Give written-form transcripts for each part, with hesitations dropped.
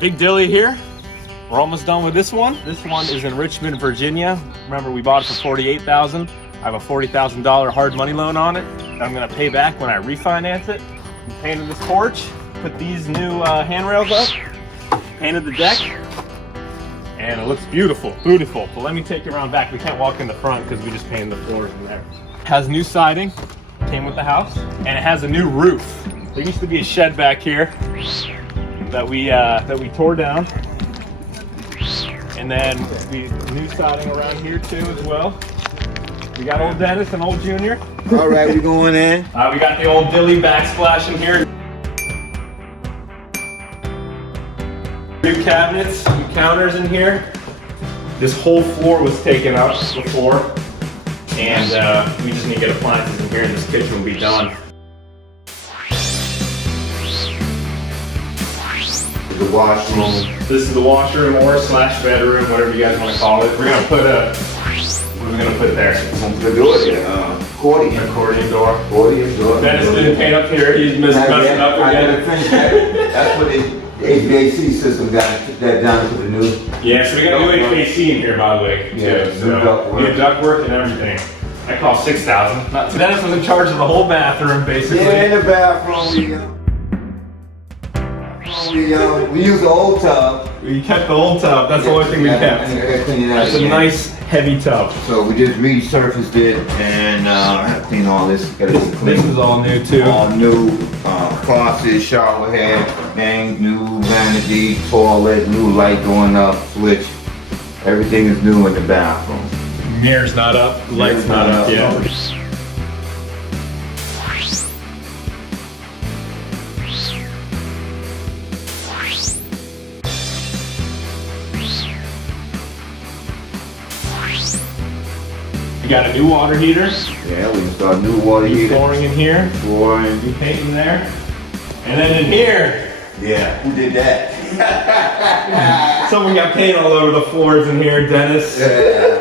Big dilly here. We're almost done with this one. This one is in Richmond, Virginia. Remember, we bought it for $48,000. I have a $40,000 hard money loan on it that I'm gonna pay back when I refinance it. We painted this porch, put these new handrails up, painted the deck, and it looks beautiful, beautiful. But let me take you around back. We can't walk in the front because we just painted the floors in there. Has new siding, came with the house, and it has a new roof. There used to be a shed back here that we tore down, and then the new siding around here too as well. We got old Dennis and old Junior. All right, we going in. We got the old Dilly backsplash in here. New cabinets, new counters in here. This whole floor was taken up before, and we just need to get appliances in here, and this kitchen will be done. The washroom. This is the washroom or slash bedroom, whatever you guys want to call it. We're gonna put a, what are we gonna put there? The door there. Accordion door. Accordion door. Dennis didn't paint up here. He's messing up I again. gotta finish that. That's what the HVAC system got that done to the new. Yeah, so we got new HVAC in here, by the way, Yeah, too. new So ductwork. new ductwork and everything. That cost $6,000. So Dennis was in charge of the whole bathroom, basically. Yeah, in the bathroom we use the old tub. We kept the old tub. That's the only thing we kept. That's a nice heavy tub. So we just resurfaced it and clean all this. Got this clean. This is all new too. All new faucet, shower head, bang, new vanity, toilet, new light going up, switch. Everything is new in the bathroom. Mirror's not up, light's not up yet. We got a new water heater. Yeah, we installed new water New heater. flooring in here. Flooring. New paint in there. And then in here, Yeah, who did that? someone got paint all over the floors in here, Dennis. Yeah.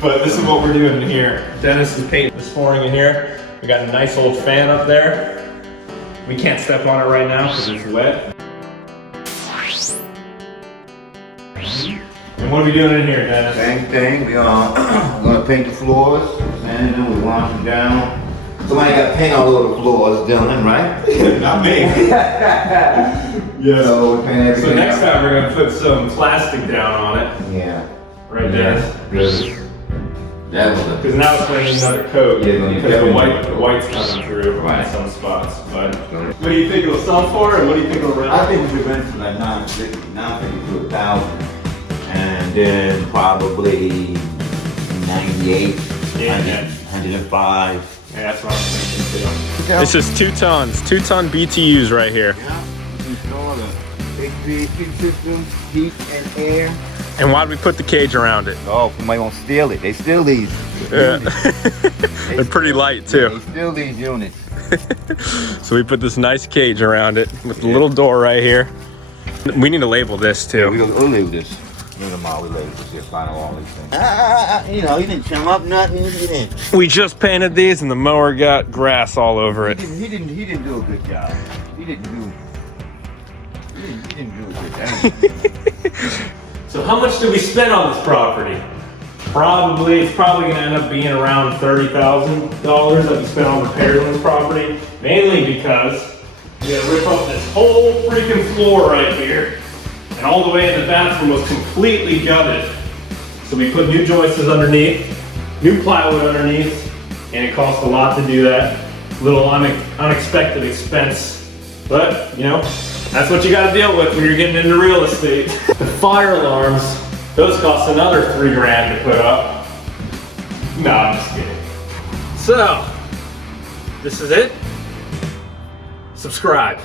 But this is what we're doing in here. Dennis is painting this flooring in here. We got a nice old fan up there. We can't step on it right now because it's wet. And what are we doing in here, Dennis? Same thing. We gonna paint the floors, sand them, we wash them down. Somebody got paint all over the floors, Dylan, right? Not me. Yes. So we paint everything. So next up. time we're gonna put some plastic down on it. Yeah. Right there. That was a. Because now it's putting another coat. Yeah, no, because the white's coming through in some spots. But what do you think it'll sell for, and what do you think it'll rent? I think we should rent for like 950 to 1,000, and then probably 98, Yeah. 105. Yeah, that's what I'm thinking too. This is 2 tons, 2-ton BTUs right here. Yeah. Install the HVAC system, heat and air. And why'd we put the cage around it? Oh, somebody won't steal it. They steal these. Yeah. They're pretty light They too. steal these units. So we put this nice cage around it with the little door right here. We need to label this too. We'll leave this. Leave them all. We label this here. Final all these things. You know, he didn't trim up nothing. He didn't. We just painted these and the mower got grass all over it. He didn't do a good job. He didn't do a good job. So how much did we spend on this property? It's probably gonna end up being around $30,000 that we spent on repairs on this property. Mainly because we gotta rip up this whole freaking floor right here. And all the way in the bathroom was completely gutted. So we put new joices underneath, new plywood underneath, and it cost a lot to do that. Little unexpected expense. But, you know, that's what you gotta deal with when you're getting into real estate. The fire alarms, those cost another $3 grand to put up. No, I'm just kidding. So, this is it. Subscribe.